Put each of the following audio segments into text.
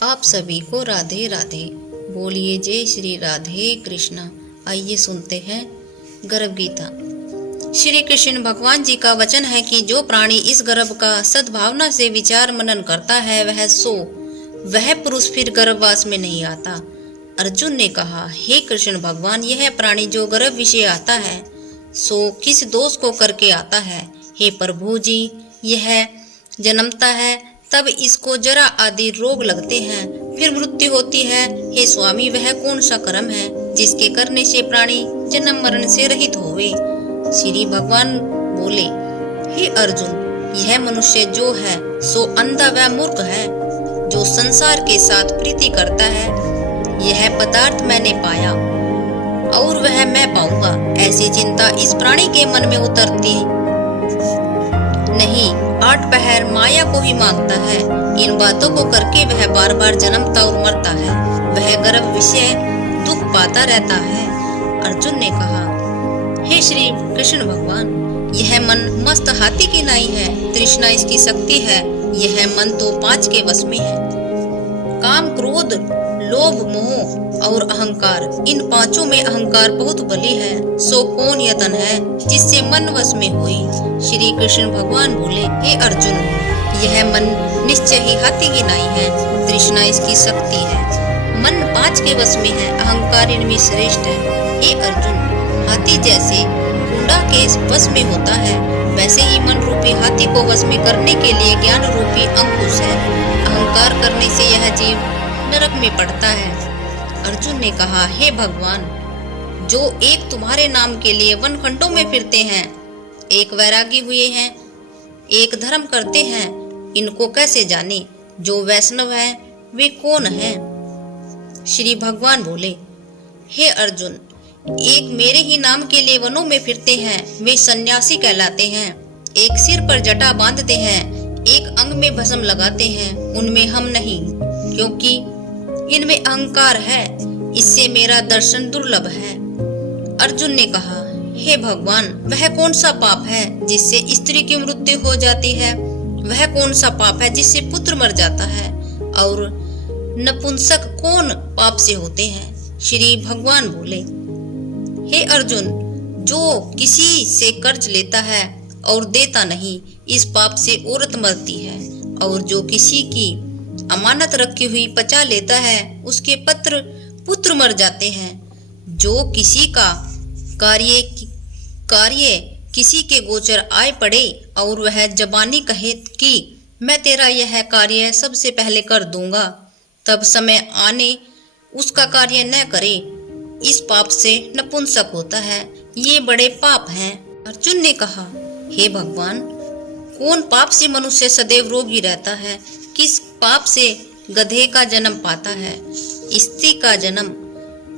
आप सभी को राधे राधे। बोलिए जय श्री राधे कृष्णा। आइए सुनते हैं गर्भ गीता। श्री कृष्ण भगवान जी का वचन है कि जो प्राणी इस गर्भ का सद्भावना से विचार मनन करता है वह पुरुष फिर गर्भवास में नहीं आता। अर्जुन ने कहा, हे कृष्ण भगवान, यह प्राणी जो गर्भ विषय आता है सो किस दोष को करके आता है? हे प्रभु जी, यह जन्मता है तब इसको जरा आदि रोग लगते हैं, फिर मृत्यु होती है। हे स्वामी, वह कौन सा कर्म है जिसके करने से प्राणी जन्म मरण से रहित होवे? श्री भगवान बोले, हे अर्जुन, यह मनुष्य जो है सो अंधा व मूर्ख है, जो संसार के साथ प्रीति करता है। यह पदार्थ मैंने पाया और वह मैं पाऊंगा, ऐसी चिंता इस प्राणी के मन में उतरती नहीं। 8 पहर माया को ही मांगता है। इन बातों को करके वह बार बार जन्मता और मरता है। वह गर्भ विषय दुख पाता रहता है। अर्जुन ने कहा, हे श्री कृष्ण भगवान, यह मन मस्त हाथी की नाई है, तृष्णा इसकी शक्ति है। यह मन तो 5 के वश में है। काम, क्रोध, लोभ, मोह और अहंकार, इन 5 में अहंकार बहुत बली है। सो कौन यतन है जिससे मन वश में हुई? श्री कृष्ण भगवान बोले, हे अर्जुन, यह मन निश्चय ही हाथी की नाई है, तृष्णा इसकी शक्ति है। मन 5 के वश में है, अहंकार इनमें श्रेष्ठ है। हे अर्जुन, हाथी जैसे कुंडा के वश में होता है, वैसे ही मन रूपी हाथी को वश में करने के लिए ज्ञान रूपी अंकुश है। अहंकार करने से यह जीव नरक में पड़ता है। अर्जुन ने कहा, हे भगवान, जो एक तुम्हारे नाम के लिए वनखंडों में फिरते हैं, एक वैरागी हुए हैं, एक धर्म करते हैं, इनको कैसे जाने? जो वैष्णव है वे कौन है? श्री भगवान बोले, हे अर्जुन, एक मेरे ही नाम के लिए वनों में फिरते हैं, वे सन्यासी कहलाते हैं। एक सिर पर जटा बांधते हैं, एक अंग में भस्म लगाते हैं, उनमें हम नहीं, क्योंकि इनमें अहंकार है, इससे मेरा दर्शन दुर्लभ है। अर्जुन ने कहा, हे भगवान, वह कौन सा पाप है जिससे स्त्री की मृत्यु हो जाती है? वह कौन सा पाप है जिससे पुत्र मर जाता है? और नपुंसक कौन पाप से होते हैं? श्री भगवान बोले, हे अर्जुन, जो किसी से कर्ज लेता है और देता नहीं, इस पाप से औरत मरती है। और जो किसी की अमानत रखी हुई पचा लेता है, उसके पुत्र मर जाते हैं। जो किसी का कार्य किसी के गोचर आए पड़े और वह जबानी कहे कि मैं तेरा यह कार्य सबसे पहले कर दूंगा, तब समय आने उसका कार्य न करे, इस पाप से नपुंसक होता है। ये बड़े पाप हैं। अर्जुन ने कहा, हे भगवान, कौन पाप से मनुष्य सदैव रोगी रहता है? किस पाप से गधे का जन्म पाता है? स्त्री का जन्म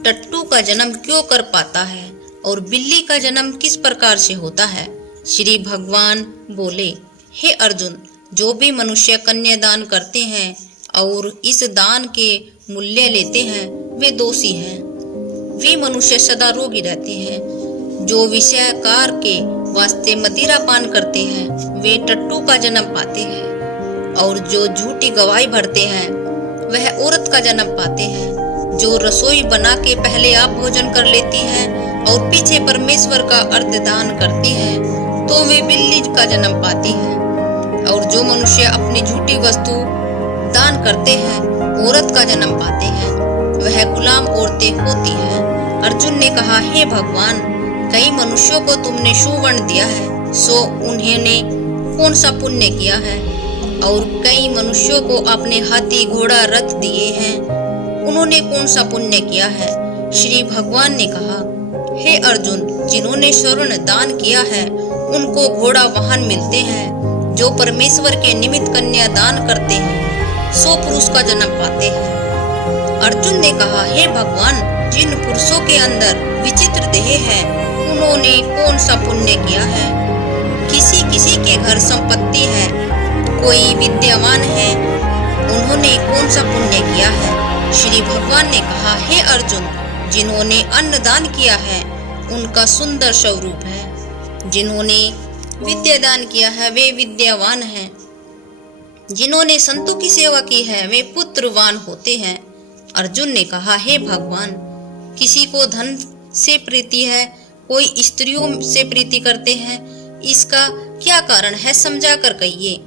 टट्टू का जन्म क्यों कर पाता है? और बिल्ली का जन्म किस प्रकार से होता है? श्री भगवान बोले, हे अर्जुन, जो भी मनुष्य कन्यादान करते हैं और इस दान के मूल्य लेते हैं, वे दोषी हैं। वे मनुष्य सदा रोगी रहते हैं। जो विषयकार के वास्ते मदिरा पान करते हैं, वे टट्टू का जन्म पाते हैं। और जो झूठी गवाही भरते हैं, वह औरत का जन्म पाते हैं। जो रसोई बना के पहले आप भोजन कर लेती हैं और पीछे परमेश्वर का अर्थ दान करती हैं, तो वे बिल्ली का जन्म पाती हैं। और जो मनुष्य अपनी झूठी वस्तु दान करते हैं, औरत का जन्म पाते हैं, वह गुलाम औरतें होती हैं। अर्जुन ने कहा, हे भगवान, कई मनुष्यों को तुमने सुवर्ण दिया है, सो उन्होंने कौन सा पुण्य किया है? और कई मनुष्यों को अपने हाथी, घोड़ा, रथ दिए हैं, उन्होंने कौन सा पुण्य किया है? श्री भगवान ने कहा, हे अर्जुन, जिन्होंने स्वर्ण दान किया है, उनको घोड़ा वाहन मिलते हैं। जो परमेश्वर के निमित्त कन्या दान करते हैं, सो पुरुष का जन्म पाते हैं। अर्जुन ने कहा, हे भगवान, जिन पुरुषों के अंदर विचित्र देह है, उन्होंने कौन सा पुण्य किया है? किसी किसी के घर संपत्ति है, कोई विद्यावान है, उन्होंने कौन सा पुण्य किया है? श्री भगवान ने कहा, हे अर्जुन, जिन्होंने अन्न दान किया है, उनका सुंदर स्वरूप है। जिन्होंने विद्या दान किया है, वे विद्यावान हैं। जिन्होंने संतों की सेवा की है वे पुत्रवान होते हैं। अर्जुन ने कहा, हे भगवान, किसी को धन से प्रीति है, कोई स्त्रियों से प्रीति करते हैं, इसका क्या कारण है, समझा कर कहिए।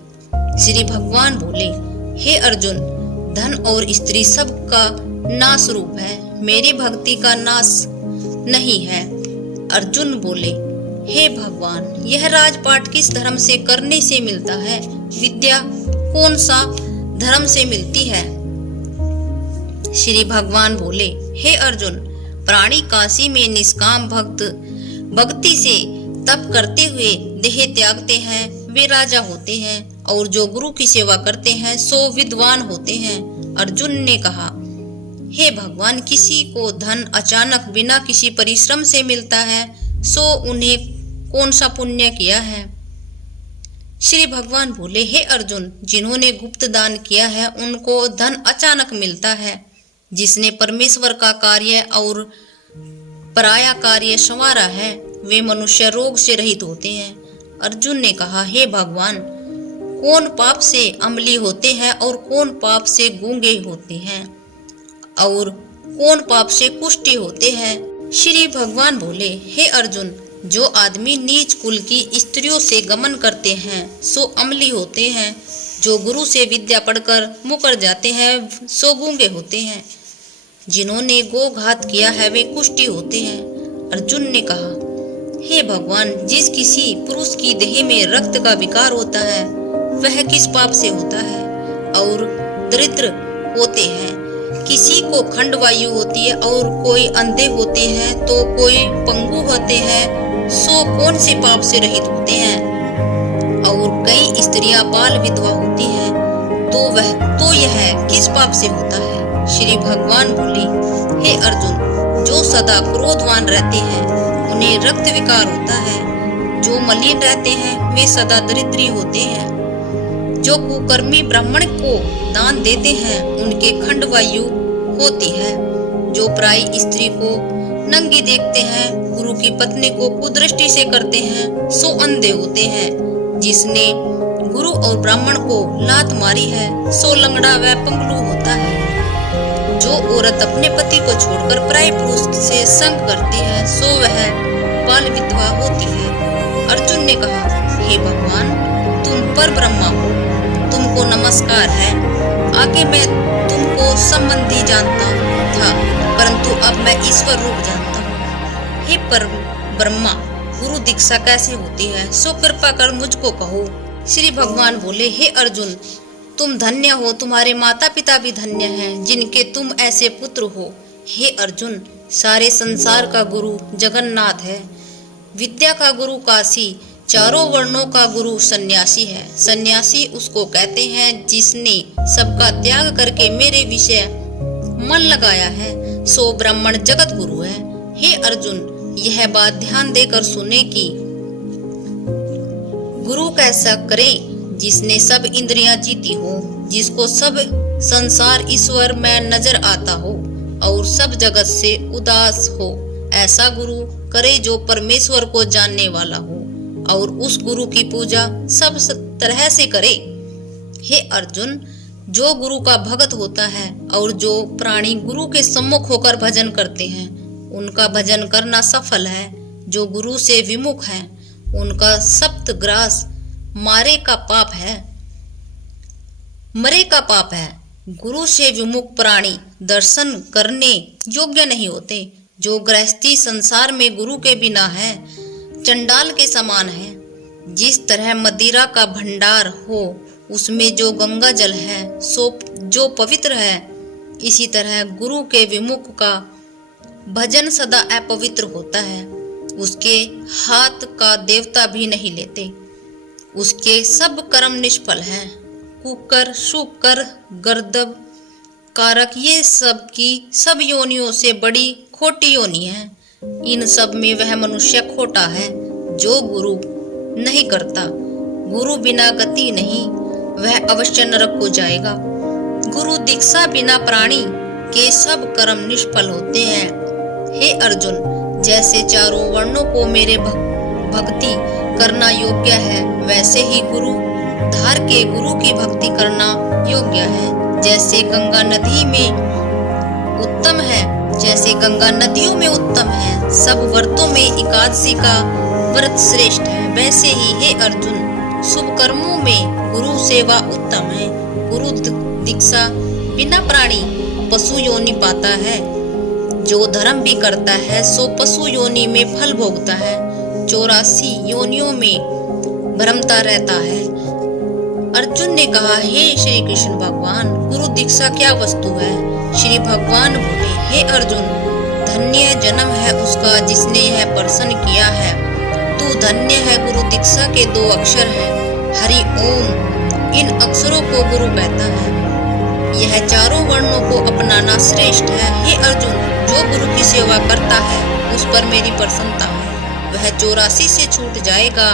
श्री भगवान बोले, हे अर्जुन, धन और स्त्री सब का नाश रूप है, मेरी भक्ति का नाश नहीं है। अर्जुन बोले, हे भगवान, यह राजपाट किस धर्म से करने से मिलता है, विद्या कौन सा धर्म से मिलती है। श्री भगवान बोले, हे अर्जुन, प्राणी काशी में निष्काम भक्ति से तप करते हुए देह त्यागते हैं, वे राजा होते हैं, और जो गुरु की सेवा करते हैं सो विद्वान होते हैं। अर्जुन ने कहा, हे भगवान, किसी को धन अचानक बिना किसी परिश्रम से मिलता है, सो उन्हें कौन सा पुण्य किया है। श्री भगवान बोले, हे अर्जुन, जिन्होंने गुप्त दान किया है उनको धन अचानक मिलता है। जिसने परमेश्वर का कार्य और पराया कार्य संवारा है, वे मनुष्य रोग से रहित होते हैं। अर्जुन ने कहा, हे भगवान, कौन पाप से अम्ली होते हैं और कौन पाप से गूंगे होते हैं और कौन पाप से कुष्ठी होते हैं। श्री भगवान बोले, हे अर्जुन, जो आदमी नीच कुल की स्त्रियों से गमन करते हैं सो अम्ली होते हैं, जो गुरु से विद्या पढ़कर मुकर जाते हैं सो गूंगे होते हैं, जिन्होंने गोघात किया है वे कुष्ठी होते हैं। अर्जुन ने कहा, हे भगवान, जिस किसी पुरुष की देह में रक्त का विकार होता है वह किस पाप से होता है, और दरिद्र होते हैं, किसी को खंड वायु होती है और कोई अंधे होते हैं तो कोई पंगु होते हैं, सो कौन से पाप से रहित होते हैं, और कई स्त्रियां बाल विधवा होती हैं तो यह किस पाप से होता है। श्री भगवान बोले, हे अर्जुन, जो सदा क्रोधवान रहते हैं उन्हें रक्त विकार होता है, जो मलिन रहते हैं वे सदा दरिद्री होते हैं, जो कुकर्मी ब्राह्मण को दान देते हैं उनके खंड वायु होती है, जो पराई स्त्री को नंगी देखते हैं, गुरु की पत्नी को कुदृष्टि से करते हैं सो अंधे होते हैं, जिसने गुरु और ब्राह्मण को लात मारी है सो लंगड़ा व पंगलू होता है, जो औरत अपने पति को छोड़कर पराये पुरुष से संग करती है सो वह बाल विधवा होती है। अर्जुन ने कहा, हे भगवान, तुम पर ब्रह्मा हो, तुमको नमस्कार है। आगे मैं तुमको संबंधी जानता था, परंतु अब मैं ईश्वर रूप जानता हूँ। हे पर ब्रह्मा, गुरु दीक्षा कैसे होती है, सो कृपा कर मुझको कहो। श्री भगवान बोले, हे अर्जुन, तुम धन्य हो, तुम्हारे माता पिता भी धन्य हैं जिनके तुम ऐसे पुत्र हो। हे अर्जुन, सारे संसार का गुरु जगन्नाथ है, विद्या का गुरु काशी, चारों वर्णों का गुरु सन्यासी है। सन्यासी उसको कहते हैं जिसने सबका त्याग करके मेरे विषय मन लगाया है, सो ब्राह्मण जगत गुरु है। हे अर्जुन, यह बात ध्यान देकर सुने कि गुरु कैसा करे, जिसने सब इंद्रियां जीती हो, जिसको सब संसार ईश्वर में नजर आता हो और सब जगत से उदास हो। ऐसा गुरु करे जो परमेश्वर को जानने वाला हो और उस गुरु की पूजा सब तरह से करे। हे अर्जुन, जो गुरु का भक्त होता है और जो प्राणी गुरु के सम्मुख होकर भजन करते हैं उनका भजन करना सफल है। जो गुरु से विमुख है उनका सप्तग्रास मरे का पाप है। गुरु से विमुख प्राणी दर्शन करने योग्य नहीं होते। जो गृहस्थी संसार में गुरु के बिना है चंडाल के समान है। जिस तरह मदिरा का भंडार हो उसमें जो गंगा जल है सो जो पवित्र है, इसी तरह गुरु के विमुख का भजन सदा अपवित्र होता है। उसके हाथ का देवता भी नहीं लेते, उसके सब कर्म निष्फल हैं। कुकर, शुकर, गर्दभ, कारक, ये सब की सब योनियों से बड़ी खोटी योनि है। इन सब में वह मनुष्य खोटा है जो गुरु नहीं करता। गुरु बिना गति नहीं, वह अवश्य नरक को जाएगा। गुरु दीक्षा बिना प्राणी के सब कर्म निष्फल होते हैं। हे अर्जुन, जैसे चारों वर्णों को मेरे भक्ति करना योग्य है, वैसे ही गुरु धार के गुरु की भक्ति करना योग्य है। जैसे गंगा नदी में उत्तम है, जैसे गंगा नदियों में उत्तम है, सब व्रतों में एकादशी का व्रत श्रेष्ठ है, वैसे ही हे अर्जुन शुभ कर्मों में गुरु सेवा उत्तम है। गुरु दीक्षा बिना प्राणी पशु योनि पाता है। जो धर्म भी करता है सो पशु योनि में फल भोगता है। 84 योनियों में भ्रमता रहता है। अर्जुन ने कहा, हे श्री कृष्ण भगवान, गुरु दीक्षा क्या वस्तु है? श्री भगवान बोले, हे अर्जुन, धन्य जन्म है उसका जिसने यह प्रसन्न किया है। तू धन्य है। गुरु दीक्षा के 2 अक्षर हैं, हरि ओम। इन अक्षरों को गुरु कहता है। यह चारों वर्णों को अपनाना श्रेष्ठ है। हे अर्जुन, जो गुरु की सेवा करता है उस पर मेरी प्रसन्नता है। वह 84 से छूट जाएगा,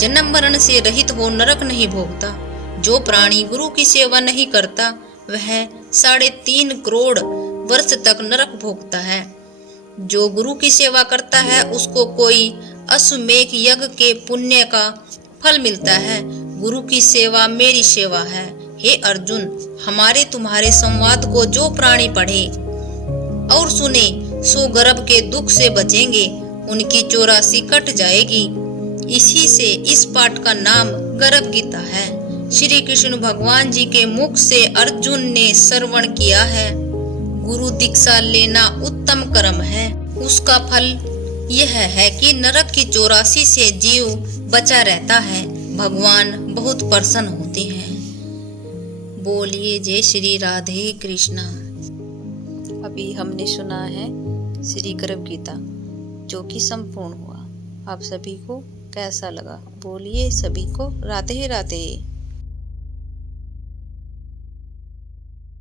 जन्म मरण से रहित हो नरक नहीं भोगता। जो प्राणी गुरु की सेवा नहीं करता वह 3.5 करोड़ वर्ष तक नरक भोगता है। जो गुरु की सेवा करता है उसको कोई अश्वमेध यज्ञ के पुण्य का फल मिलता है। गुरु की सेवा मेरी सेवा है। हे अर्जुन, हमारे तुम्हारे संवाद को जो प्राणी पढ़े और सुने सो गर्भ के दुख से बचेंगे, उनकी 84 कट जाएगी। इसी से इस पाठ का नाम गर्भ गीता है। श्री कृष्ण भगवान जी के मुख से अर्जुन ने श्रवण किया है। गुरु दीक्षा लेना उत्तम कर्म है। उसका फल यह है कि नरक की 84 से जीव बचा रहता है। भगवान बहुत प्रसन्न होते हैं। बोलिए जय श्री राधे कृष्णा। अभी हमने सुना है श्री गर्भ गीता, जो कि संपूर्ण हुआ। आप सभी को कैसा लगा? बोलिए सभी को राधे राधे।